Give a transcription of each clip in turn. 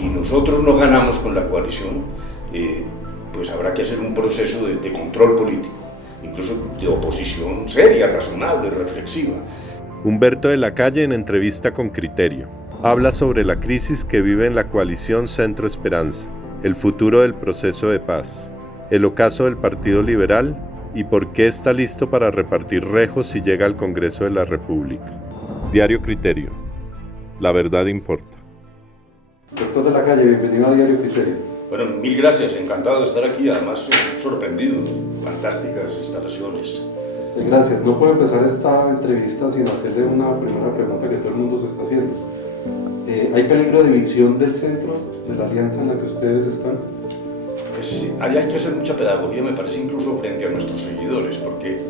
si nosotros no ganamos con la coalición, pues habrá que hacer un proceso de control político, incluso de oposición seria, razonable, reflexiva. Humberto de la Calle en entrevista con Criterio. Habla sobre la crisis que vive en la coalición Centro Esperanza, el futuro del proceso de paz, el ocaso del Partido Liberal y por qué está listo para repartir rejos si llega al Congreso de la República. Diario Criterio. La verdad importa. Doctor de la Calle, bienvenido a Diario Criterio. Bueno, mil gracias, encantado de estar aquí, además sorprendido, fantásticas instalaciones. Gracias, no puedo empezar esta entrevista sin hacerle una primera pregunta que todo el mundo se está haciendo. ¿Hay peligro de división del centro, de la alianza en la que ustedes están? Pues ahí hay que hacer mucha pedagogía, me parece, incluso frente a nuestros seguidores, porque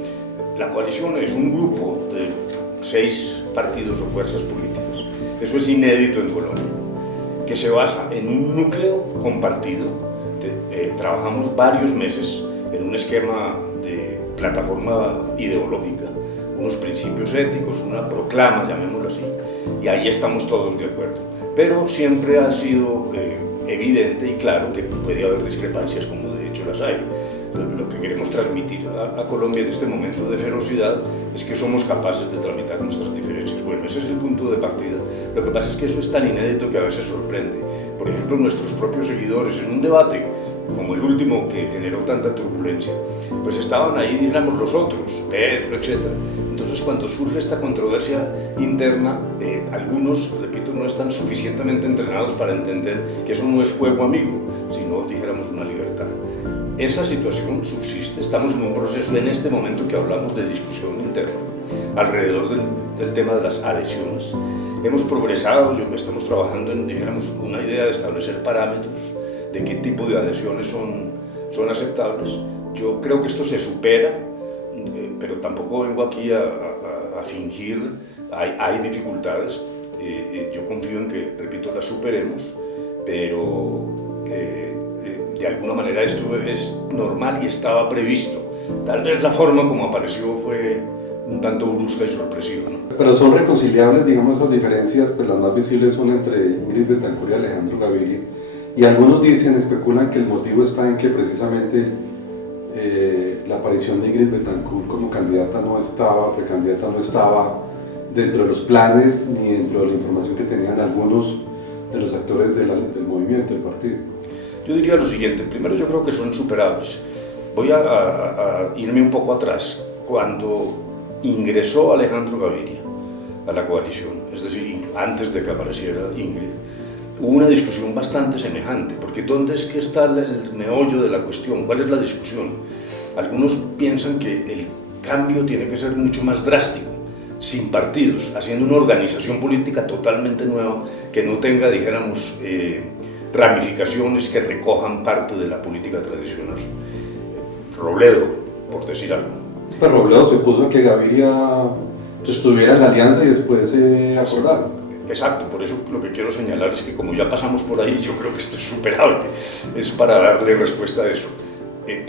la coalición es un grupo de 6 partidos o fuerzas políticas. Eso es inédito en Colombia, que se basa en un núcleo compartido. Trabajamos varios meses en un esquema de plataforma ideológica, unos principios éticos, una proclama, llamémoslo así, y ahí estamos todos de acuerdo. Pero siempre ha sido evidente y claro que puede haber discrepancias, como de hecho las hay. Lo que queremos transmitir a Colombia en este momento de ferocidad es que somos capaces de tramitar nuestras diferencias. Bueno, ese es el punto de partida. Lo que pasa es que eso es tan inédito que a veces sorprende. Por ejemplo, nuestros propios seguidores en un debate como el último que generó tanta turbulencia, pues estaban ahí, digamos, los otros, Petro, etc. Entonces, cuando surge esta controversia interna, algunos, repito, no están suficientemente entrenados para entender que eso no es fuego amigo, sino, dijéramos, una libertad. Esa situación subsiste, estamos en un proceso en este momento que hablamos de discusión interna alrededor del tema de las adhesiones. Hemos progresado, estamos trabajando en, dijéramos, una idea de establecer parámetros de qué tipo de adhesiones son aceptables. Yo creo que esto se supera, pero tampoco vengo aquí a fingir, hay dificultades. Yo confío en que, repito, las superemos, pero de alguna manera esto es normal y estaba previsto. Tal vez la forma como apareció fue un tanto brusca y sorpresiva, ¿no? Pero son reconciliables, digamos, esas diferencias, pues las más visibles son entre Ingrid Betancourt y Alejandro Gaviria. Y algunos dicen, especulan que el motivo está en que precisamente la aparición de Ingrid Betancourt como candidata precandidata no estaba dentro de los planes ni dentro de la información que tenían algunos de los actores del movimiento, del partido. Yo diría lo siguiente, primero yo creo que son superables. Voy a irme un poco atrás. Cuando ingresó Alejandro Gaviria a la coalición, es decir, antes de que apareciera Ingrid, hubo una discusión bastante semejante, porque ¿dónde es que está el meollo de la cuestión? ¿Cuál es la discusión? Algunos piensan que el cambio tiene que ser mucho más drástico, sin partidos, haciendo una organización política totalmente nueva, que no tenga, dijéramos, ramificaciones que recojan parte de la política tradicional. Robledo, por decir algo. Pero Robledo se opuso a que Gaviria estuviera en la alianza y después se acordaron. Exacto, por eso lo que quiero señalar es que como ya pasamos por ahí, yo creo que esto es superable, es para darle respuesta a eso.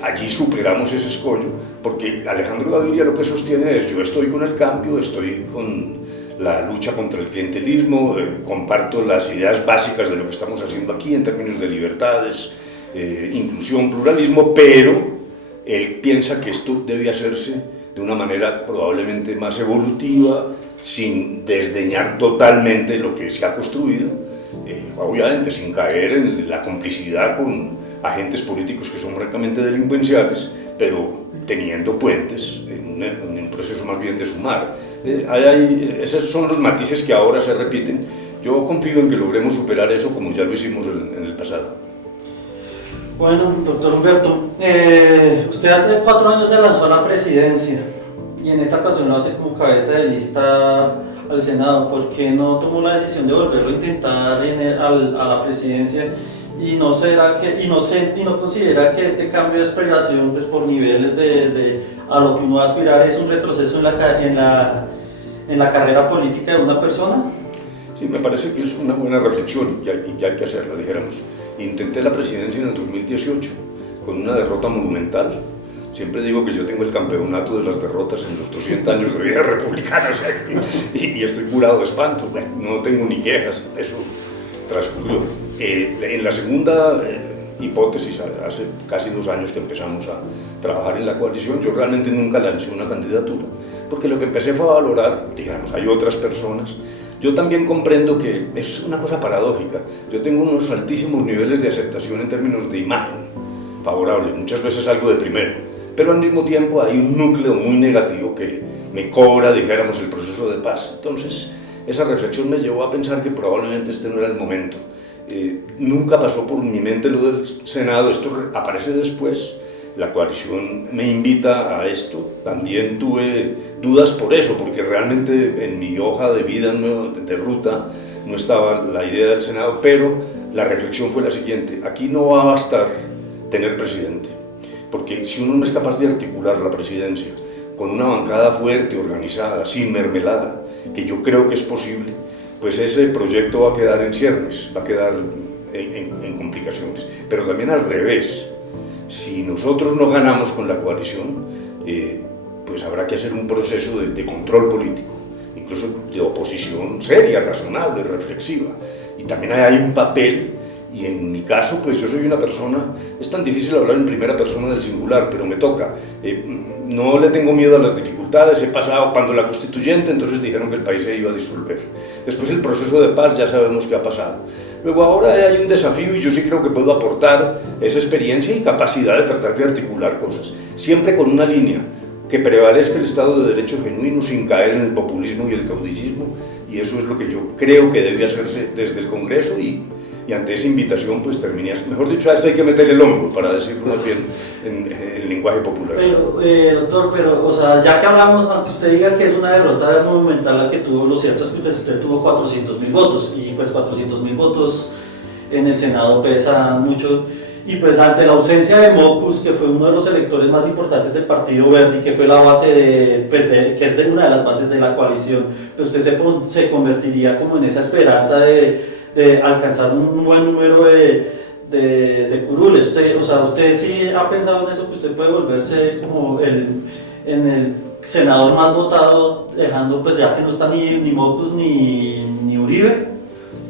Allí superamos ese escollo, porque Alejandro Gaviria lo que sostiene es: yo estoy con el cambio, estoy con la lucha contra el clientelismo, comparto las ideas básicas de lo que estamos haciendo aquí en términos de libertades, inclusión, pluralismo, pero él piensa que esto debe hacerse de una manera probablemente más evolutiva, sin desdeñar totalmente lo que se ha construido, obviamente sin caer en la complicidad con agentes políticos que son francamente delincuenciales, pero teniendo puentes en un proceso más bien de sumar. Esos son los matices que ahora se repiten. Yo confío en que logremos superar eso como ya lo hicimos en el pasado. Bueno, doctor Humberto, usted hace 4 años se lanzó a la presidencia y en esta ocasión lo hace como cabeza de lista al Senado. ¿Por qué no tomó la decisión de volverlo a intentar a la presidencia? ¿Y no considera que este cambio de aspiración, pues por niveles a lo que uno va a aspirar, es un retroceso en la carrera política de una persona? Sí, me parece que es una buena reflexión y que hay que hacerla, dijéramos. Intenté la presidencia en el 2018 con una derrota monumental. Siempre digo que yo tengo el campeonato de las derrotas en los 200 años de vida republicana, o sea, y estoy curado de espanto. Bueno, no tengo ni quejas, eso transcurrió. En la segunda hipótesis, hace casi 2 años que empezamos a trabajar en la coalición, yo realmente nunca lancé una candidatura, porque lo que empecé fue a valorar, digamos, hay otras personas. Yo también comprendo que es una cosa paradójica. Yo tengo unos altísimos niveles de aceptación en términos de imagen favorable, muchas veces algo de primero, pero al mismo tiempo hay un núcleo muy negativo que me cobra, dijéramos, el proceso de paz. Entonces, esa reflexión me llevó a pensar que probablemente este no era el momento. Nunca pasó por mi mente lo del Senado, esto aparece después, la coalición me invita a esto, también tuve dudas por eso, porque realmente en mi hoja de vida, de ruta, no estaba la idea del Senado, pero la reflexión fue la siguiente: aquí no va a bastar tener presidente, porque si uno no es capaz de articular la presidencia con una bancada fuerte, organizada, sin mermelada, que yo creo que es posible, pues ese proyecto va a quedar en ciernes, va a quedar en complicaciones. Pero también al revés, si nosotros no ganamos con la coalición, pues habrá que hacer un proceso de control político, incluso de oposición seria, razonable, reflexiva. Y también hay un papel, y en mi caso, pues yo soy una persona, es tan difícil hablar en primera persona del singular, pero me toca. No le tengo miedo a las dificultades, he pasado cuando la constituyente, entonces dijeron que el país se iba a disolver. Después el proceso de paz, ya sabemos qué ha pasado. Luego ahora hay un desafío y yo sí creo que puedo aportar esa experiencia y capacidad de tratar de articular cosas, siempre con una línea, que prevalezca el Estado de Derecho genuino sin caer en el populismo y el caudillismo, y eso es lo que yo creo que debe hacerse desde el Congreso, y ante esa invitación pues terminé, mejor dicho, a esto hay que meter el hombro, para decirlo más bien en lenguaje popular. Pero, doctor, pero, o sea, ya que hablamos, aunque usted diga que es una derrota monumental la que tuvo, lo cierto es que pues, usted tuvo 400.000 votos, y pues 400.000 votos en el Senado pesan mucho, y pues ante la ausencia de Mocus, que fue uno de los electores más importantes del Partido Verde, y que fue la base que es una de las bases de la coalición, pues usted se convertiría como en esa esperanza de alcanzar un buen número de curules. Usted sí ha pensado en eso, que usted puede volverse como en el senador más votado, dejando pues ya que no está ni Mocus ni Uribe.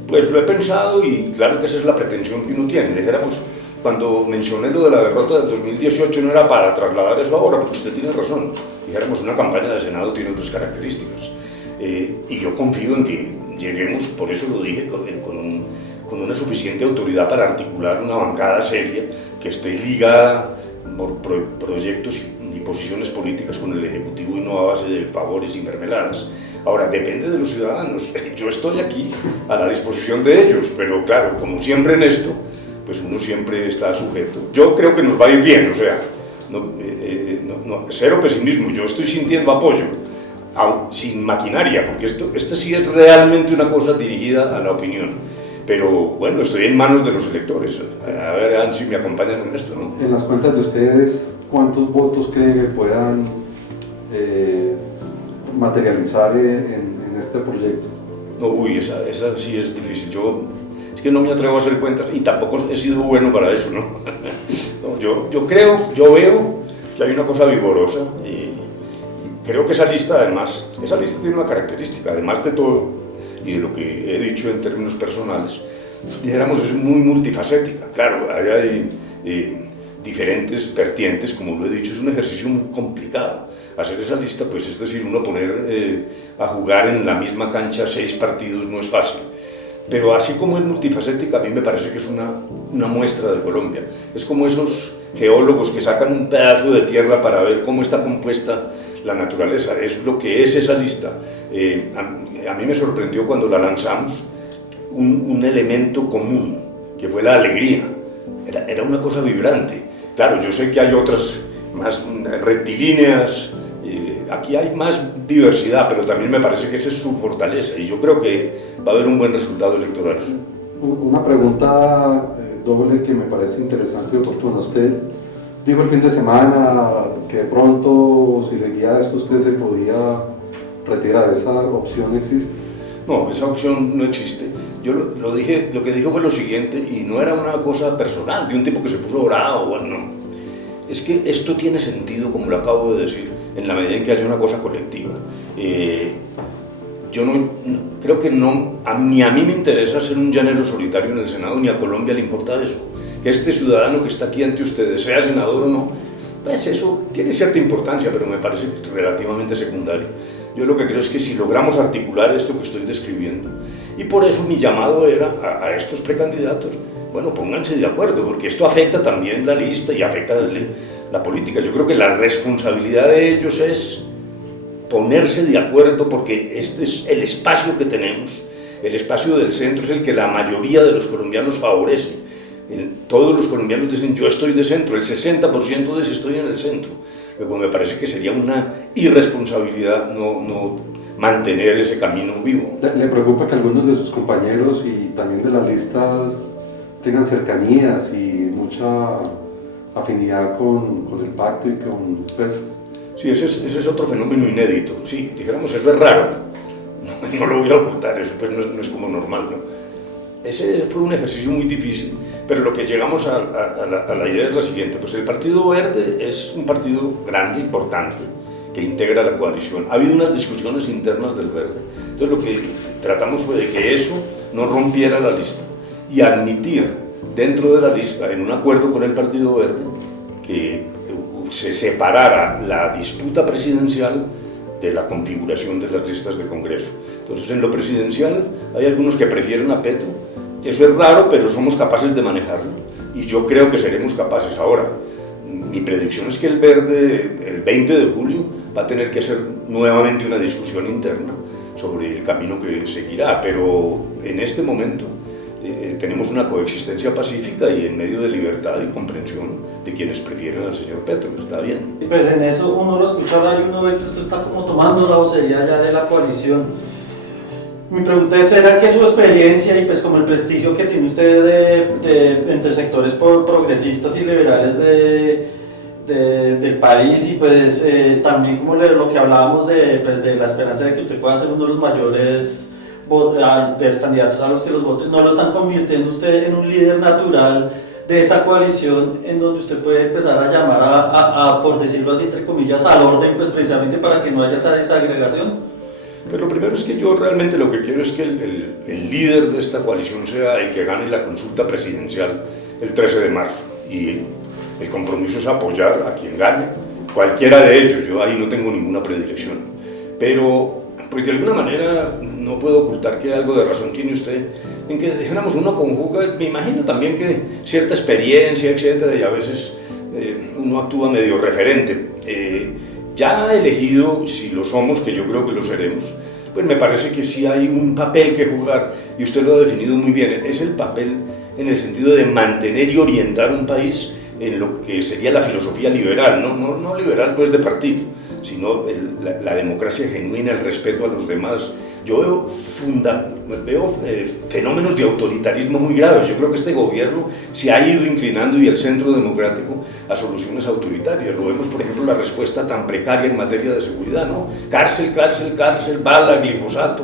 Pues lo he pensado, y claro que esa es la pretensión que uno tiene. Dijéramos, cuando mencioné lo de la derrota del 2018 no era para trasladar eso ahora, porque usted tiene razón. Dijéramos, una campaña de Senado tiene otras características, y yo confío en que lleguemos, por eso lo dije, con una suficiente autoridad para articular una bancada seria que esté ligada por proyectos y posiciones políticas con el Ejecutivo, y no a base de favores y mermeladas. Ahora, depende de los ciudadanos. Yo estoy aquí a la disposición de ellos, pero claro, como siempre en esto, pues uno siempre está sujeto. Yo creo que nos va a ir bien, o sea, cero pesimismo, yo estoy sintiendo apoyo, sin maquinaria, porque esto sí es realmente una cosa dirigida a la opinión. Pero bueno, estoy en manos de los electores. A ver si me acompañan en esto, ¿no? En las cuentas de ustedes, ¿cuántos votos creen que puedan materializar en este proyecto? No, uy, esa sí es difícil. Es que no me atrevo a hacer cuentas, y tampoco he sido bueno para eso, ¿no? No, yo veo que hay una cosa vigorosa, y creo que esa lista tiene una característica, además de todo, y de lo que he dicho en términos personales, dijéramos, es muy multifacética. Claro, hay diferentes vertientes, como lo he dicho, es un ejercicio muy complicado. Hacer esa lista, pues es decir, uno poner a jugar en la misma cancha 6 partidos no es fácil. Pero así como es multifacética, a mí me parece que es una muestra de Colombia. Es como esos geólogos que sacan un pedazo de tierra para ver cómo está compuesta la naturaleza. Es lo que es esa lista. A mí me sorprendió cuando la lanzamos un elemento común, que fue la alegría. Era una cosa vibrante. Claro, yo sé que hay otras más rectilíneas, aquí hay más diversidad, pero también me parece que esa es su fortaleza, y yo creo que va a haber un buen resultado electoral. Una pregunta doble que me parece interesante y oportuna. Usted dijo el fin de semana que de pronto, si seguía esto, usted se podía retirar. ¿Esa opción existe? No, esa opción no existe. Yo lo que dijo fue lo siguiente, y no era una cosa personal, de un tipo que se puso bravo, bueno, no. Es que esto tiene sentido, como lo acabo de decir, en la medida en que haya una cosa colectiva. creo que ni a mí me interesa ser un llanero solitario en el Senado, ni a Colombia le importa eso. Que este ciudadano que está aquí ante ustedes, sea senador o no, pues eso tiene cierta importancia, pero me parece relativamente secundario. Yo lo que creo es que si logramos articular esto que estoy describiendo, y por eso mi llamado era a estos precandidatos, bueno, pónganse de acuerdo, porque esto afecta también la lista y afecta la política. Yo creo que la responsabilidad de ellos es ponerse de acuerdo, porque este es el espacio que tenemos, el espacio del centro es el que la mayoría de los colombianos favorece. Todos los colombianos dicen yo estoy de centro, el 60% dice estoy en el centro. Luego me parece que sería una irresponsabilidad no mantener ese camino vivo. ¿Le preocupa que algunos de sus compañeros y también de las listas tengan cercanías y mucha afinidad con el pacto y con Petro? Sí, ese es otro fenómeno inédito. Sí, dijéramos, eso es raro. No lo voy a ocultar, eso pues no es como normal, ¿no? Ese fue un ejercicio muy difícil, pero lo que llegamos a la idea es la siguiente. Pues el Partido Verde es un partido grande, importante, que integra la coalición. Ha habido unas discusiones internas del Verde. Entonces lo que tratamos fue de que eso no rompiera la lista y admitir dentro de la lista, en un acuerdo con el Partido Verde, que se separara la disputa presidencial de la configuración de las listas de Congreso. Entonces, en lo presidencial hay algunos que prefieren a Petro. Eso es raro, pero somos capaces de manejarlo. Y yo creo que seremos capaces ahora. Mi predicción es que el Verde, el 20 de julio, va a tener que hacer nuevamente una discusión interna sobre el camino que seguirá. Pero en este momento tenemos una coexistencia pacífica y en medio de libertad y comprensión de quienes prefieren al señor Petro. Está bien. Y pues en eso uno lo escucha hablar y uno ve que usted está como tomando la vocería ya de la coalición. Mi pregunta es, ¿será que su experiencia y pues como el prestigio que tiene usted entre sectores progresistas y liberales del país y pues también como lo que hablábamos de la esperanza de que usted pueda ser uno de los mayores de los candidatos a los que los voten, no lo están convirtiendo usted en un líder natural de esa coalición en donde usted puede empezar a llamar por decirlo así, entre comillas, al orden, pues precisamente para que no haya esa desagregación? Pero lo primero es que yo realmente lo que quiero es que el líder de esta coalición sea el que gane la consulta presidencial el 13 de marzo. Y el compromiso es apoyar a quien gane, cualquiera de ellos. Yo ahí no tengo ninguna predilección. Pero, pues de alguna manera, no puedo ocultar que algo de razón tiene usted en que, dijéramos, uno conjuga, me imagino también que cierta experiencia, etcétera, y a veces uno actúa medio referente. Ya elegido, si lo somos, que yo creo que lo seremos, pues me parece que sí hay un papel que jugar, y usted lo ha definido muy bien, es el papel en el sentido de mantener y orientar un país en lo que sería la filosofía liberal, no liberal pues de partido, sino la democracia genuina, el respeto a los demás. Yo veo fenómenos de autoritarismo muy graves. Yo creo que este gobierno se ha ido inclinando, y el centro democrático, a soluciones autoritarias. Lo vemos, por ejemplo, la respuesta tan precaria en materia de seguridad, ¿no? Cárcel, cárcel, cárcel, bala, glifosato,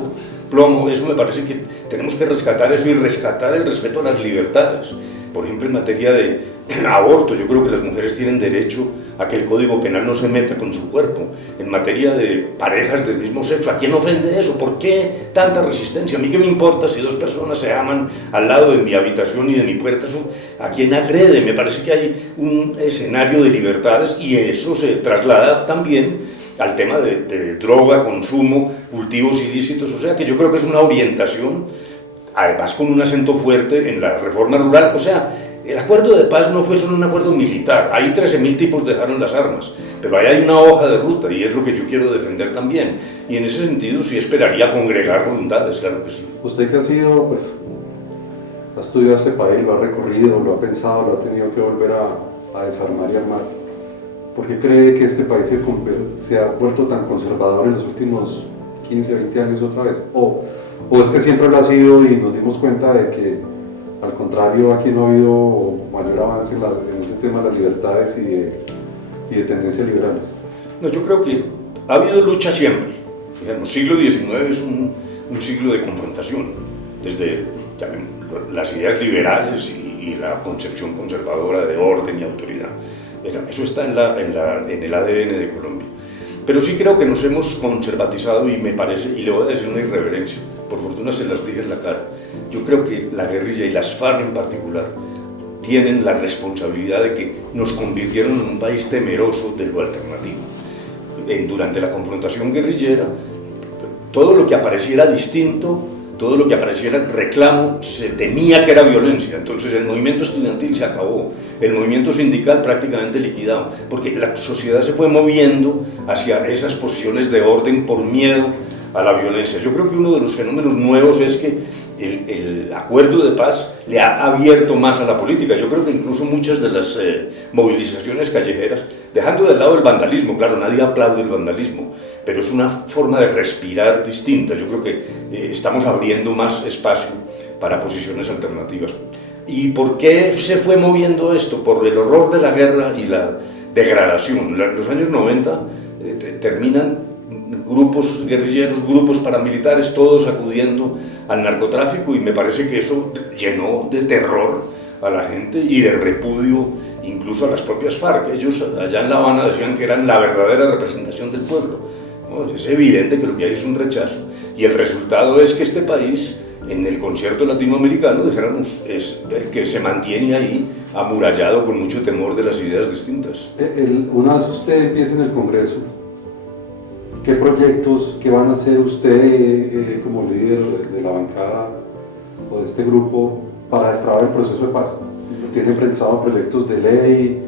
plomo. Eso me parece que tenemos que rescatar eso y rescatar el respeto a las libertades. Por ejemplo, en materia de aborto, yo creo que las mujeres tienen derecho a que el Código Penal no se meta con su cuerpo. En materia de parejas del mismo sexo, ¿a quién ofende eso? ¿Por qué tanta resistencia? A mí qué me importa si dos personas se aman al lado de mi habitación y de mi puerta. ¿A quién agrede? Me parece que hay un escenario de libertades, y eso se traslada también al tema de droga, consumo, cultivos ilícitos. O sea que yo creo que es una orientación, además con un acento fuerte en la reforma rural. O sea, el acuerdo de paz no fue solo un acuerdo militar, ahí 13.000 tipos dejaron las armas, pero ahí hay una hoja de ruta, y es lo que yo quiero defender también, y en ese sentido sí esperaría congregar voluntades, claro que sí. Usted que ha sido, pues, ha estudiado este país, lo ha recorrido, lo ha pensado, lo ha tenido que volver a desarmar y armar, ¿por qué cree que este país se ha vuelto tan conservador en los últimos 15, 20 años otra vez? ¿O es que siempre lo ha sido y nos dimos cuenta de que, al contrario, aquí no ha habido mayor avance en ese tema de las libertades y de tendencias liberales? No, yo creo que ha habido lucha siempre. El siglo XIX es un siglo de confrontación, desde las ideas liberales y la concepción conservadora de orden y autoridad. Eso está en el ADN de Colombia. Pero sí creo que nos hemos conservatizado y me parece, y le voy a decir una irreverencia, por fortuna se las dije en la cara, yo creo que la guerrilla y las FARC en particular tienen la responsabilidad de que nos convirtieron en un país temeroso de lo alternativo. Durante la confrontación guerrillera, todo lo que apareciera distinto, todo lo que apareciera reclamo, se temía que era violencia. Entonces el movimiento estudiantil se acabó, el movimiento sindical prácticamente liquidado, porque la sociedad se fue moviendo hacia esas posiciones de orden por miedo a la violencia. Yo creo que uno de los fenómenos nuevos es que el acuerdo de paz le ha abierto más a la política. Yo creo que incluso muchas de las movilizaciones callejeras, dejando de lado el vandalismo, claro, nadie aplaude el vandalismo, pero es una forma de respirar distinta. Yo creo que estamos abriendo más espacio para posiciones alternativas. ¿Y por qué se fue moviendo esto? Por el horror de la guerra y la degradación. Los años 90 terminan grupos guerrilleros, grupos paramilitares, todos acudiendo al narcotráfico, y me parece que eso llenó de terror a la gente y de repudio incluso a las propias FARC. Ellos allá en La Habana decían que eran la verdadera representación del pueblo, ¿no? Es evidente que lo que hay es un rechazo, y el resultado es que este país, en el concierto latinoamericano, dijéramos, es el que se mantiene ahí amurallado con mucho temor de las ideas distintas. Una vez usted empiece en el Congreso, ¿qué proyectos, qué van a hacer usted como líder de la bancada o de este grupo para destrabar el proceso de paz? ¿Tiene pensado proyectos de ley,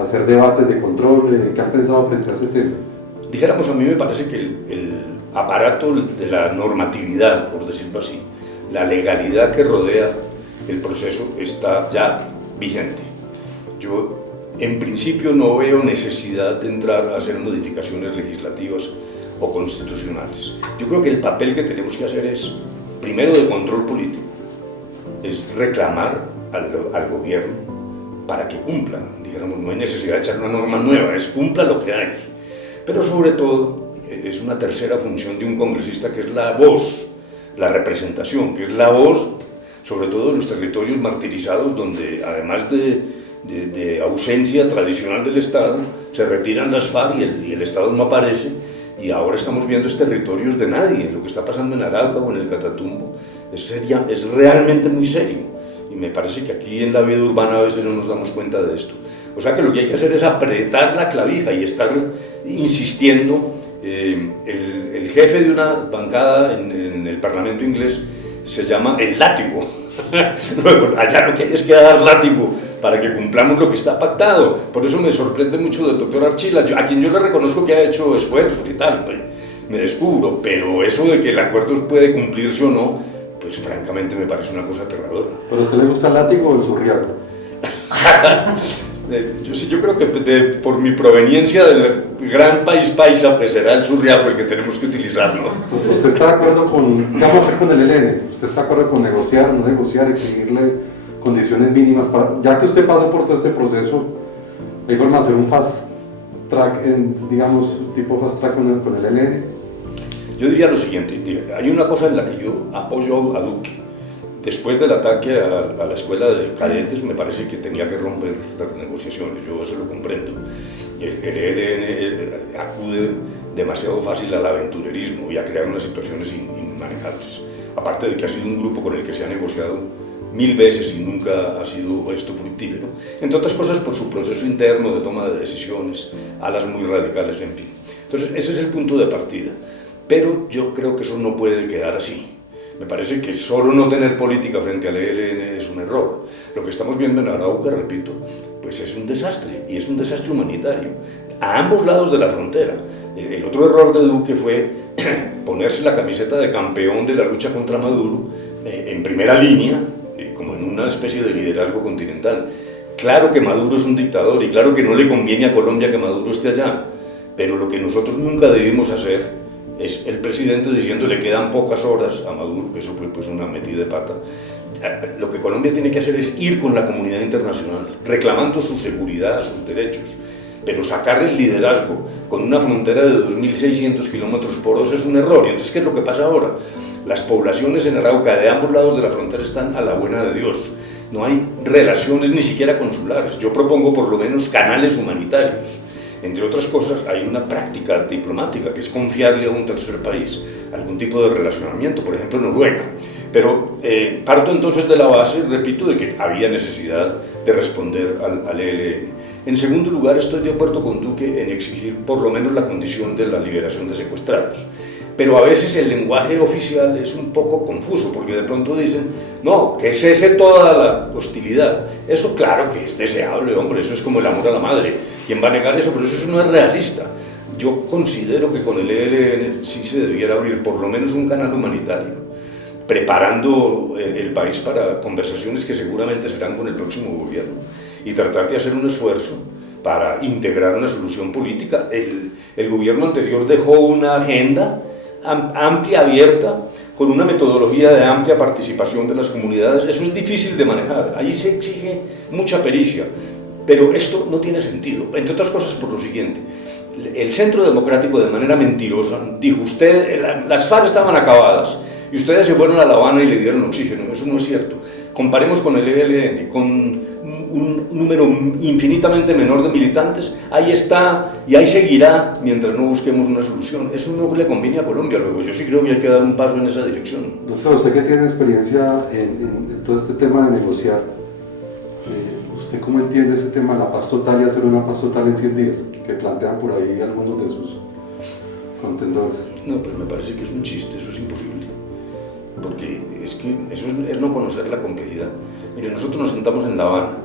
hacer debates de control? ¿Qué han pensado frente a ese tema? Dijéramos, a mí me parece que el aparato de la normatividad, por decirlo así, la legalidad que rodea el proceso está ya vigente. Yo, en principio, no veo necesidad de entrar a hacer modificaciones legislativas o constitucionales. Yo creo que el papel que tenemos que hacer es, primero, de control político, es reclamar al gobierno para que cumpla. Dijéramos, no hay necesidad de echar una norma nueva, es cumpla lo que hay. Pero sobre todo, es una tercera función de un congresista, que es la voz, la representación, que es la voz, sobre todo en los territorios martirizados, donde además de ausencia tradicional del Estado, se retiran las FARC y el Estado no aparece, y ahora estamos viendo territorios de nadie. Lo que está pasando en Arauca o en el Catatumbo es realmente muy serio, y me parece que aquí en la vida urbana a veces no nos damos cuenta de esto. O sea que lo que hay que hacer es apretar la clavija y estar insistiendo. El jefe de una bancada en el Parlamento inglés se llama el látigo. Luego, allá lo que hay es que dar látigo para que cumplamos lo que está pactado. Por eso me sorprende mucho del doctor Archila, a quien yo le reconozco que ha hecho esfuerzos y tal, me descubro, pero eso de que el acuerdo puede cumplirse o no, pues francamente me parece una cosa aterradora. ¿Pero a usted le gusta el látigo o el zurriago? Yo creo que por mi proveniencia del gran país paisa, pues será el surriago el que tenemos que utilizarlo. ¿Usted está de acuerdo con, qué vamos a hacer con el ELN? ¿Usted está de acuerdo con negociar, no negociar, exigirle condiciones mínimas para, ya que usted pasó por todo este proceso, hay forma de hacer un fast track, digamos, tipo fast track con el ELN? Yo diría lo siguiente, hay una cosa en la que yo apoyo a Duque. Después del ataque a la escuela de cadetes, me parece que tenía que romper las negociaciones, yo eso lo comprendo. El ELN acude demasiado fácil al aventurerismo y a crear unas situaciones inmanejables. Aparte de que ha sido un grupo con el que se ha negociado 1000 veces y nunca ha sido esto fructífero, entre otras cosas por su proceso interno de toma de decisiones, alas muy radicales, en fin. Entonces, ese es el punto de partida. Pero yo creo que eso no puede quedar así. Me parece que solo no tener política frente al ELN es un error. Lo que estamos viendo en Arauca, repito, pues es un desastre, y es un desastre humanitario, a ambos lados de la frontera. El otro error de Duque fue ponerse la camiseta de campeón de la lucha contra Maduro en primera línea, como en una especie de liderazgo continental. Claro que Maduro es un dictador, y claro que no le conviene a Colombia que Maduro esté allá, pero lo que nosotros nunca debimos hacer es el presidente diciendo le quedan pocas horas a Maduro, que eso fue pues una metida de pata. Lo que Colombia tiene que hacer es ir con la comunidad internacional, reclamando su seguridad, sus derechos, pero sacar el liderazgo con una frontera de 2.600 kilómetros poros es un error. Y entonces, ¿qué es lo que pasa ahora? Las poblaciones en Arauca de ambos lados de la frontera están a la buena de Dios. No hay relaciones ni siquiera consulares. Yo propongo por lo menos canales humanitarios. Entre otras cosas, hay una práctica diplomática que es confiarle a un tercer país algún tipo de relacionamiento, por ejemplo Noruega. Pero parto entonces de la base, repito, de que había necesidad de responder al ELN. En segundo lugar, estoy de acuerdo con Duque en exigir por lo menos la condición de la liberación de secuestrados. Pero a veces el lenguaje oficial es un poco confuso, porque de pronto dicen, no, que cese toda la hostilidad. Eso claro que es deseable, hombre, eso es como el amor a la madre. ¿Quién va a negar eso? Pero eso no es realista. Yo considero que con el ELN sí se debiera abrir por lo menos un canal humanitario, preparando el país para conversaciones que seguramente serán con el próximo gobierno, y tratar de hacer un esfuerzo para integrar una solución política. El gobierno anterior dejó una agenda amplia, abierta, con una metodología de amplia participación de las comunidades. Eso es difícil de manejar, allí se exige mucha pericia, pero esto no tiene sentido, entre otras cosas por lo siguiente. El Centro Democrático, de manera mentirosa, dijo, las FARC estaban acabadas y ustedes se fueron a La Habana y le dieron oxígeno. Eso no es cierto. Comparemos con el ELN, con un número infinitamente menor de militantes, ahí está y ahí seguirá mientras no busquemos una solución. Eso no le conviene a Colombia, luego yo sí creo que hay que dar un paso en esa dirección. Doctor, usted que tiene experiencia en todo este tema de negociar, ¿usted cómo entiende ese tema, la paz total y hacer una paz total en 100 días, que plantean por ahí algunos de sus contendores? No, pues me parece que es un chiste, eso es imposible. Porque es que eso es no conocer la complejidad. Mire, nosotros nos sentamos en La Habana,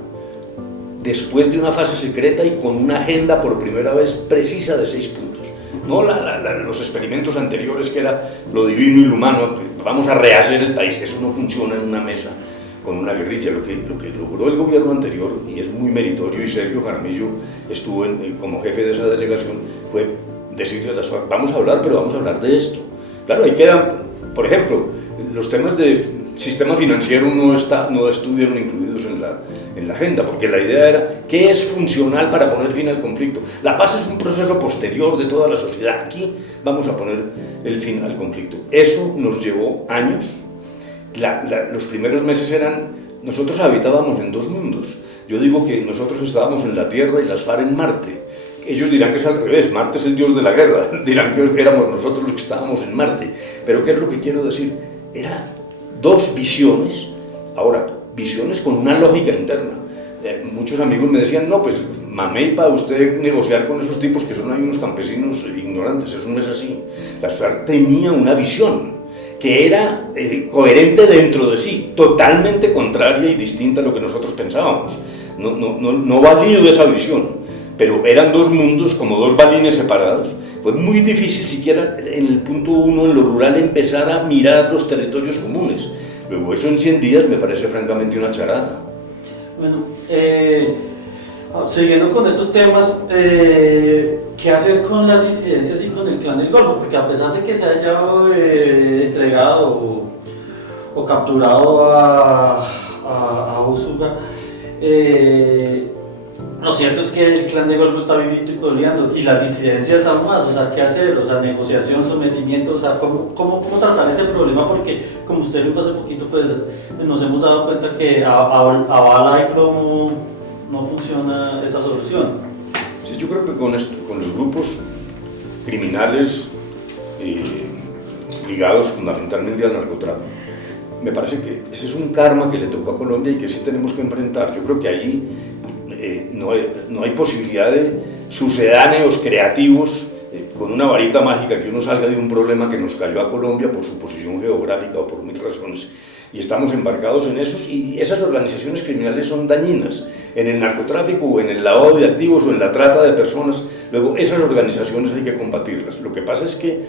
después de una fase secreta y con una agenda por primera vez precisa de 6 puntos. No los experimentos anteriores, que era lo divino y lo humano, vamos a rehacer el país. Eso no funciona en una mesa con una guerrilla. Lo que logró el gobierno anterior, y es muy meritorio, y Sergio Jaramillo estuvo como jefe de esa delegación, fue decirle a las FARC, vamos a hablar, pero vamos a hablar de esto. Claro, ahí quedan, por ejemplo, los temas de sistema financiero no estuvieron incluidos en la agenda, porque la idea era qué es funcional para poner fin al conflicto. La paz es un proceso posterior de toda la sociedad. Aquí vamos a poner el fin al conflicto. Eso nos llevó años. Los primeros meses nosotros habitábamos en 2 mundos. Yo digo que nosotros estábamos en la Tierra y las FARC en Marte. Ellos dirán que es al revés, Marte es el dios de la guerra, dirán que éramos nosotros los que estábamos en Marte. Pero ¿qué es lo que quiero decir? Eran 2 visiones, ahora, visiones con una lógica interna. Muchos amigos me decían, no, pues mamey para usted negociar con esos tipos que son ahí unos campesinos ignorantes, eso no es así. La FARC tenía una visión que era coherente dentro de sí, totalmente contraria y distinta a lo que nosotros pensábamos. No valido esa visión. Pero eran 2 mundos, como 2 balines separados. Fue muy difícil siquiera en el punto 1, en lo rural, empezar a mirar los territorios comunes. Luego eso en 100 días me parece francamente una charada. Bueno, siguiendo con estos temas, ¿qué hacer con las disidencias y con el Clan del Golfo? Porque a pesar de que se haya entregado o capturado a Usuga, lo cierto es que el Clan del Golfo está vivito y coleando, y las disidencias aún más. O sea, ¿qué hacer? O sea, negociación, sometimiento, o sea, ¿cómo tratar ese problema? Porque, como usted lo dijo hace poquito, pues nos hemos dado cuenta que a bala y plomo no funciona esa solución. Sí, yo creo que con los grupos criminales ligados fundamentalmente al narcotráfico, me parece que ese es un karma que le tocó a Colombia y que sí tenemos que enfrentar. Yo creo que ahí no hay posibilidad de sucedáneos creativos con una varita mágica que uno salga de un problema que nos cayó a Colombia por su posición geográfica o por mil razones, y estamos embarcados en esos, y esas organizaciones criminales son dañinas en el narcotráfico o en el lavado de activos o en la trata de personas. Luego esas organizaciones hay que combatirlas. Lo que pasa es que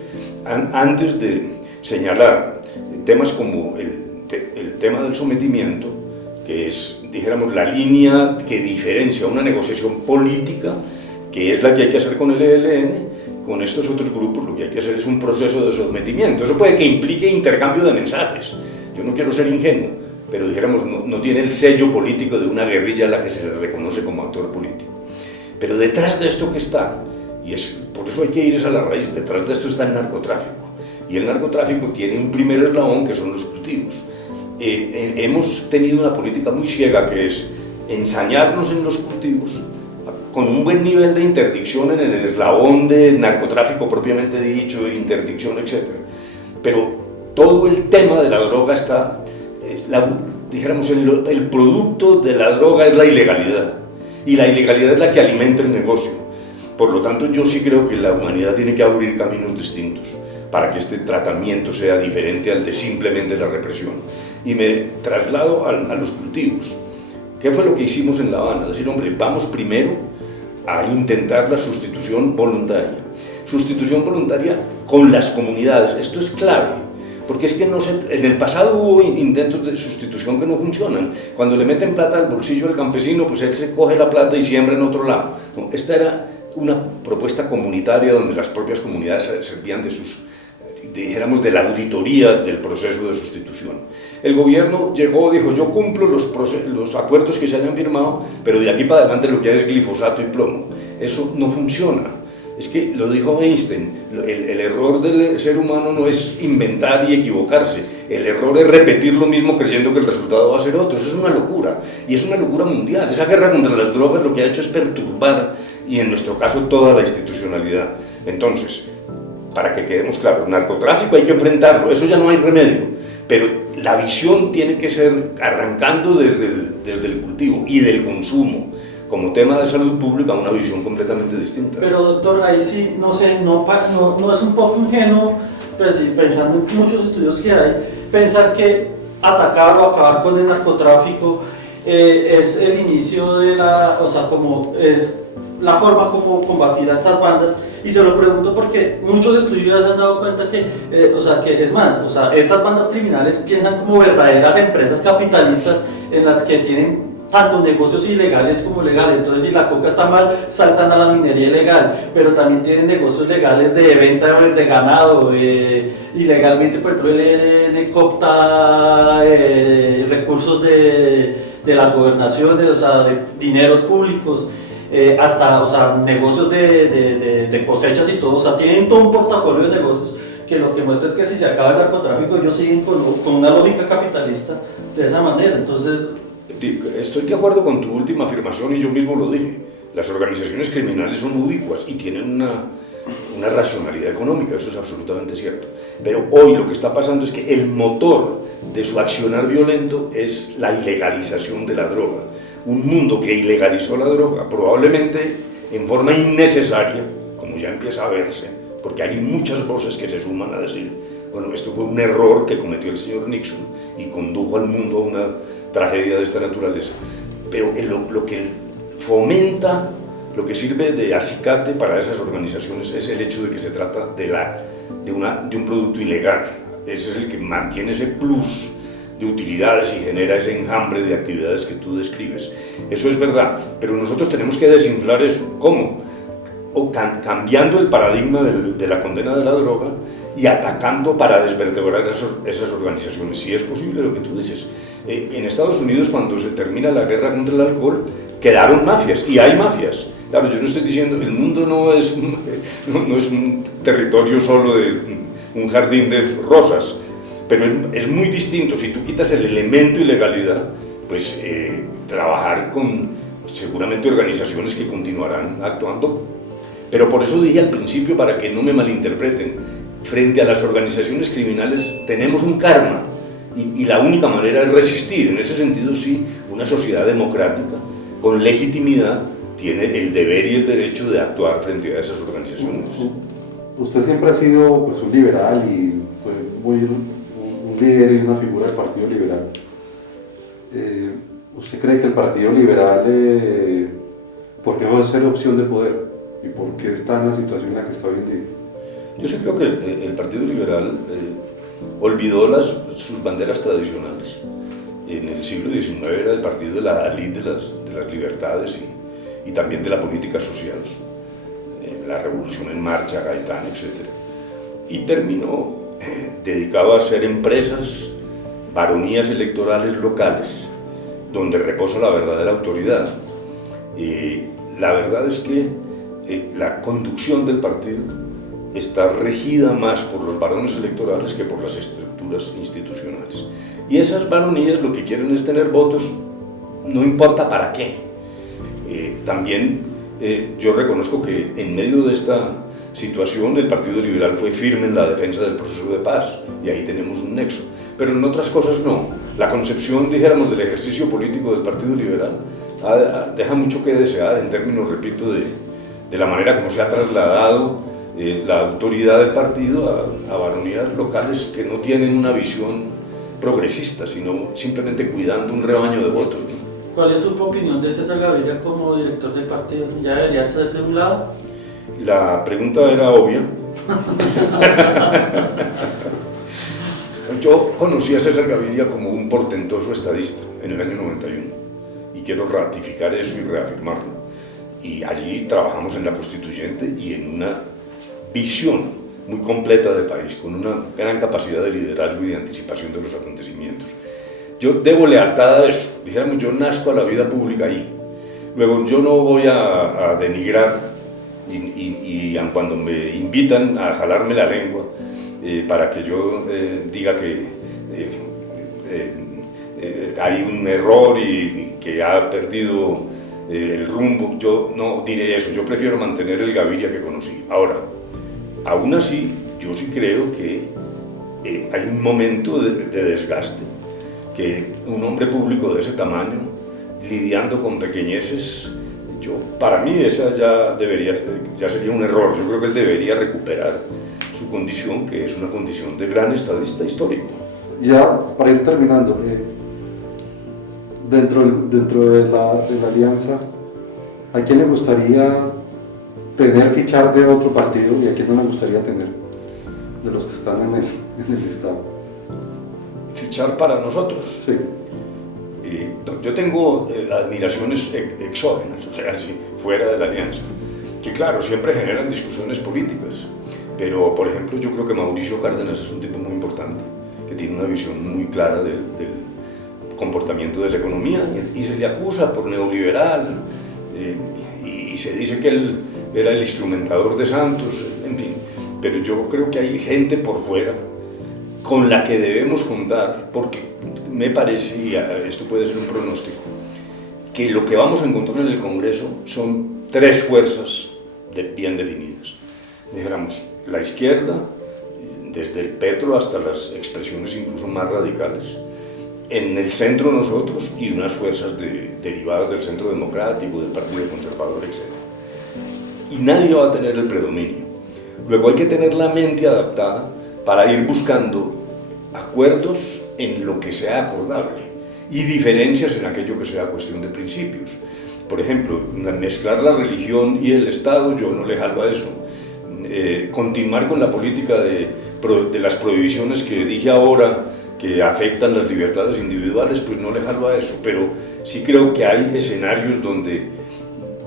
antes de señalar temas como el tema del sometimiento, que es, dijéramos, la línea que diferencia una negociación política, que es la que hay que hacer con el ELN, con estos otros grupos lo que hay que hacer es un proceso de sometimiento. Eso puede que implique intercambio de mensajes. Yo no quiero ser ingenuo, pero dijéramos, no tiene el sello político de una guerrilla a la que se le reconoce como actor político. Pero detrás de esto que está, y por eso hay que ir a la raíz, detrás de esto está el narcotráfico. Y el narcotráfico tiene un primer eslabón que son los cultivos. Hemos tenido una política muy ciega, que es ensañarnos en los cultivos, con un buen nivel de interdicción en el eslabón de narcotráfico propiamente dicho, interdicción, etc. Pero todo el tema de la droga está, dijéramos, el producto de la droga es la ilegalidad, y la ilegalidad es la que alimenta el negocio. Por lo tanto, yo sí creo que la humanidad tiene que abrir caminos distintos para que este tratamiento sea diferente al de simplemente la represión. Y me traslado a los cultivos. ¿Qué fue lo que hicimos en La Habana? Decir, hombre, vamos primero a intentar la sustitución voluntaria. Sustitución voluntaria con las comunidades. Esto es clave, porque es que en el pasado hubo intentos de sustitución que no funcionan. Cuando le meten plata al bolsillo al campesino, pues él se coge la plata y siembra en otro lado. No, esta era una propuesta comunitaria donde las propias comunidades servían dijéramos, de la auditoría del proceso de sustitución. El gobierno llegó, dijo, yo cumplo los acuerdos que se hayan firmado, pero de aquí para adelante lo que hay es glifosato y plomo. Eso no funciona. Es que, lo dijo Einstein, el error del ser humano no es inventar y equivocarse, el error es repetir lo mismo creyendo que el resultado va a ser otro. Eso es una locura, y es una locura mundial. Esa guerra contra las drogas lo que ha hecho es perturbar, y en nuestro caso, toda la institucionalidad. Entonces, para que quedemos claros, narcotráfico hay que enfrentarlo, eso ya no hay remedio, pero la visión tiene que ser arrancando desde el cultivo y del consumo, como tema de salud pública, una visión completamente distinta. Pero doctor, ahí sí, no sé, no es un poco ingenuo, pero sí, pensando en muchos estudios que hay, pensar que atacar o acabar con el narcotráfico es el inicio de como es la forma como combatir a estas bandas. Y se lo pregunto porque muchos estudios se han dado cuenta que, que es más, estas bandas criminales piensan como verdaderas empresas capitalistas en las que tienen tanto negocios ilegales como legales. Entonces, si la coca está mal, saltan a la minería ilegal, pero también tienen negocios legales de venta de ganado, ilegalmente, por ejemplo, de copta recursos de las gobernaciones, de dineros públicos. Hasta negocios de cosechas y todo, tienen todo un portafolio de negocios que lo que muestra es que si se acaba el narcotráfico ellos siguen con una lógica capitalista de esa manera. Entonces, estoy de acuerdo con tu última afirmación y yo mismo lo dije. Las organizaciones criminales son ubicuas y tienen una racionalidad económica, eso es absolutamente cierto. Pero hoy lo que está pasando es que el motor de su accionar violento es la ilegalización de la droga. Un mundo que ilegalizó la droga, probablemente en forma innecesaria, como ya empieza a verse, porque hay muchas voces que se suman a decir, bueno, esto fue un error que cometió el señor Nixon y condujo al mundo a una tragedia de esta naturaleza. Pero lo que fomenta, lo que sirve de acicate para esas organizaciones es el hecho de que se trata de un producto ilegal. Ese es el que mantiene ese plus de utilidades y genera ese enjambre de actividades que tú describes. Eso es verdad, pero nosotros tenemos que desinflar eso. ¿Cómo? Cambiando el paradigma de la condena de la droga y atacando para desvertebrar esas organizaciones. Si es posible lo que tú dices. En Estados Unidos, cuando se termina la guerra contra el alcohol, quedaron mafias, y hay mafias. Claro, yo no estoy diciendo, el mundo no es un territorio solo de un jardín de rosas, pero es muy distinto. Si tú quitas el elemento ilegalidad, pues trabajar con seguramente organizaciones que continuarán actuando. Pero por eso dije al principio, para que no me malinterpreten, frente a las organizaciones criminales tenemos un karma y la única manera es resistir. En ese sentido, sí, una sociedad democrática con legitimidad tiene el deber y el derecho de actuar frente a esas organizaciones. Usted siempre ha sido pues, un liberal y fue un líder y una figura del Partido Liberal. ¿Usted cree que el Partido Liberal, por qué va a ser opción de poder y por qué está en la situación en la que está hoy en día? Yo sí creo que el Partido Liberal olvidó sus banderas tradicionales. En el siglo XIX era el partido de la élite de las libertades y también de la política social, la Revolución en Marcha, Gaitán, etc. Y terminó dedicado a hacer empresas, baronías electorales locales, donde reposa la verdadera autoridad. La verdad es que la conducción del partido está regida más por los varones electorales que por las estructuras institucionales. Y esas baronías lo que quieren es tener votos, no importa para qué. También yo reconozco que en medio de esta situación el Partido Liberal fue firme en la defensa del proceso de paz, y ahí tenemos un nexo. Pero en otras cosas no. La concepción, dijéramos, del ejercicio político del Partido Liberal deja mucho que desear en términos, repito, de la manera como se ha trasladado la autoridad del partido a baronías locales que no tienen una visión progresista, sino simplemente cuidando un rebaño de votos, ¿no? ¿Cuál es su opinión de César Gaviria como director del partido? ¿Ya debería hacerse de un lado? La pregunta era obvia. Yo conocí a César Gaviria como un portentoso estadista en el año 91 y quiero ratificar eso y reafirmarlo. Y allí trabajamos en la Constituyente y en una visión muy completa del país, con una gran capacidad de liderazgo y de anticipación de los acontecimientos. Yo debo lealtad a eso. Dijéramos, yo nazco a la vida pública ahí. Luego, yo no voy a denigrar y aun cuando me invitan a jalarme la lengua para que yo diga que hay un error y que ha perdido el rumbo, yo no diré eso. Yo prefiero mantener el Gaviria que conocí. Ahora, aún así, yo sí creo que hay un momento de desgaste, que un hombre público de ese tamaño, lidiando con pequeñeces, para mí esa ya sería un error. Yo creo que él debería recuperar su condición, que es una condición de gran estadista histórico. Ya, para ir terminando, dentro de la alianza, ¿a quién le gustaría fichar de otro partido y a quién no le gustaría tener, de los que están en el listado? Fichar para nosotros. Sí. Yo tengo admiraciones exógenas, o sea, fuera de la alianza, que claro, siempre generan discusiones políticas, pero por ejemplo yo creo que Mauricio Cárdenas es un tipo muy importante, que tiene una visión muy clara del comportamiento de la economía, y se le acusa por neoliberal, y se dice que él era el instrumentador de Santos, en fin, pero yo creo que hay gente por fuera con la que debemos contar, porque me parece, y esto puede ser un pronóstico, que lo que vamos a encontrar en el Congreso son tres fuerzas bien definidas. Dijéramos, la izquierda, desde el Petro hasta las expresiones incluso más radicales, en el centro nosotros y unas fuerzas derivadas del Centro Democrático, del Partido Conservador, etc. Y nadie va a tener el predominio. Luego hay que tener la mente adaptada para ir buscando acuerdos en lo que sea acordable y diferencias en aquello que sea cuestión de principios. Por ejemplo, mezclar la religión y el Estado, yo no le jalo a eso. Continuar con la política de las prohibiciones que dije ahora, que afectan las libertades individuales, pues no le jalo a eso, pero sí creo que hay escenarios donde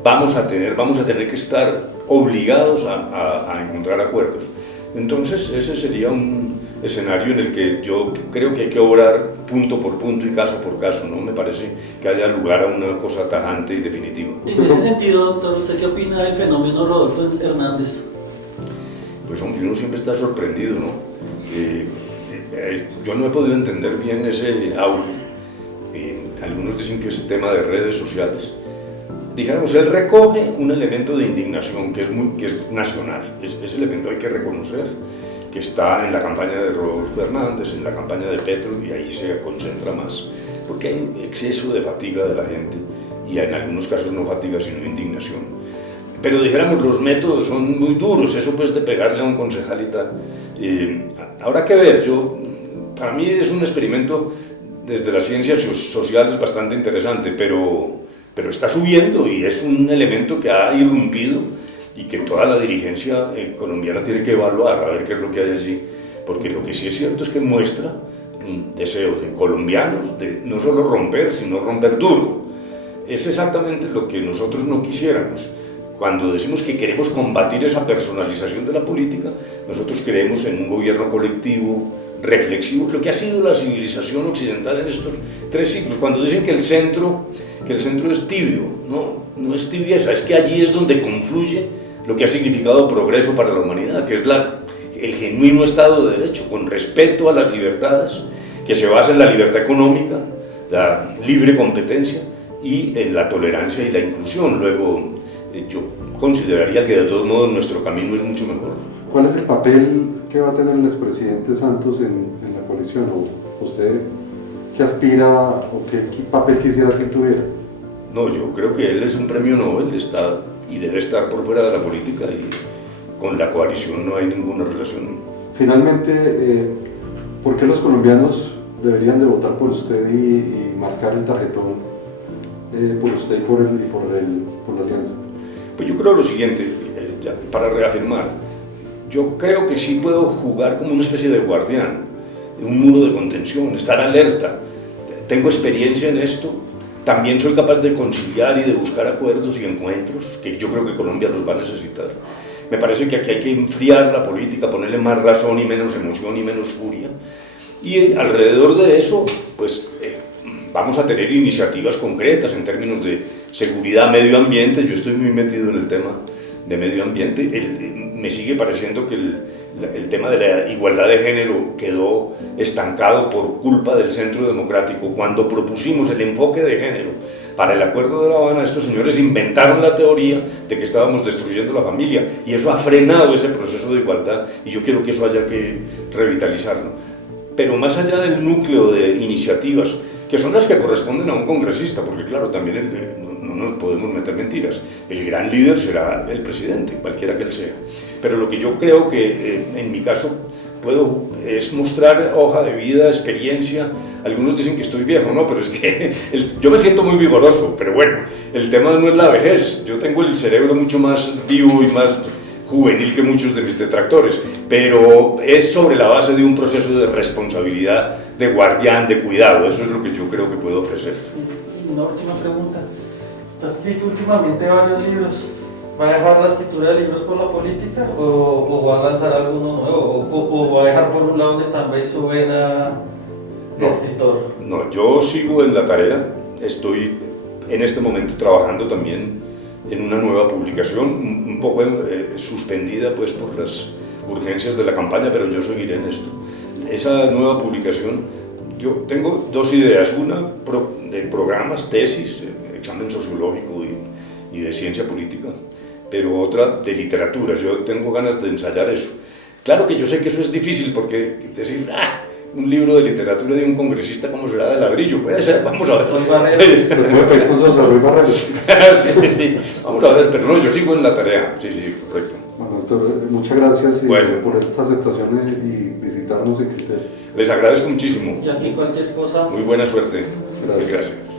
vamos a tener que estar obligados a encontrar acuerdos. Entonces ese sería un escenario en el que yo creo que hay que obrar punto por punto y caso por caso. No me parece que haya lugar a una cosa tajante y definitiva. En ese sentido, doctor, ¿usted qué opina del fenómeno Rodolfo Hernández? Pues hombre, uno siempre está sorprendido, ¿no? Yo no he podido entender bien ese auge. Algunos dicen que es tema de redes sociales. Dijéramos, él recoge un elemento de indignación que es nacional. Ese elemento hay que reconocer, que está en la campaña de Rodolfo Hernández, en la campaña de Petro, y ahí se concentra más, porque hay exceso de fatiga de la gente, y en algunos casos no fatiga sino indignación. Pero dijéramos, los métodos son muy duros, eso pues de pegarle a un concejal y tal. Habrá que ver, para mí es un experimento desde las ciencias sociales bastante interesante, pero está subiendo y es un elemento que ha irrumpido y que toda la dirigencia colombiana tiene que evaluar, a ver qué es lo que hay allí, porque lo que sí es cierto es que muestra un deseo de colombianos de no solo romper, sino romper duro. Es exactamente lo que nosotros no quisiéramos. Cuando decimos que queremos combatir esa personalización de la política, nosotros creemos en un gobierno colectivo, reflexivo, lo que ha sido la civilización occidental en estos 3 siglos. Cuando dicen que el centro es tibio, no es tibieza, es que allí es donde confluye lo que ha significado progreso para la humanidad, que es el genuino Estado de Derecho, con respeto a las libertades, que se basa en la libertad económica, la libre competencia y en la tolerancia y la inclusión. Luego, yo consideraría que de todos modos nuestro camino es mucho mejor. ¿Cuál es el papel que va a tener el expresidente Santos en la coalición? ¿O usted qué aspira o qué papel quisiera que tuviera? No, yo creo que él es un premio Nobel, está y debe estar por fuera de la política, y con la coalición no hay ninguna relación. Finalmente, ¿por qué los colombianos deberían de votar por usted y marcar el tarjetón por usted y por la alianza? Pues yo creo lo siguiente, ya, para reafirmar, yo creo que sí puedo jugar como una especie de guardián, un muro de contención, estar alerta. Tengo experiencia en esto, también soy capaz de conciliar y de buscar acuerdos y encuentros, que yo creo que Colombia los va a necesitar. Me parece que aquí hay que enfriar la política, ponerle más razón y menos emoción y menos furia. Y alrededor de eso, pues vamos a tener iniciativas concretas en términos de seguridad, medio ambiente. Yo estoy muy metido en el tema de medio ambiente. Me sigue pareciendo que el tema de la igualdad de género quedó estancado por culpa del Centro Democrático. Cuando propusimos el enfoque de género para el Acuerdo de La Habana, estos señores inventaron la teoría de que estábamos destruyendo la familia, y eso ha frenado ese proceso de igualdad, y yo quiero que eso haya que revitalizarlo. Pero más allá del núcleo de iniciativas, que son las que corresponden a un congresista, porque claro, también no nos podemos meter mentiras, el gran líder será el presidente, cualquiera que él sea. Pero lo que yo creo que en mi caso puedo es mostrar hoja de vida, experiencia. Algunos dicen que estoy viejo, no, pero es que yo me siento muy vigoroso, pero bueno, el tema no es la vejez, yo tengo el cerebro mucho más vivo y más juvenil que muchos de mis detractores, pero es sobre la base de un proceso de responsabilidad, de guardián, de cuidado. Eso es lo que yo creo que puedo ofrecer. Una última pregunta. ¿Tú has escrito últimamente varios libros? ¿Va a dejar la escritura de libros por la política o va a lanzar alguno nuevo? ¿O va a dejar por un lado en stand-by su vena de escritor? No, yo sigo en la tarea. Estoy en este momento trabajando también en una nueva publicación, un poco suspendida pues por las urgencias de la campaña, pero yo seguiré en esto. Esa nueva publicación, yo tengo dos ideas, una de programas, tesis, examen sociológico y de ciencia política, pero otra de literatura. Yo tengo ganas de ensayar eso. Claro que yo sé que eso es difícil, porque decir, un libro de literatura de un congresista, ¿cómo será de ladrillo? Puede ser, vamos a ver. Sí, vamos a ver, pero no, yo sigo en la tarea. Sí, correcto. Bueno, doctor, muchas gracias por esta aceptación y visitarnos en Criterio. Les agradezco muchísimo. Y aquí cualquier cosa. Muy buena suerte. Gracias. Gracias.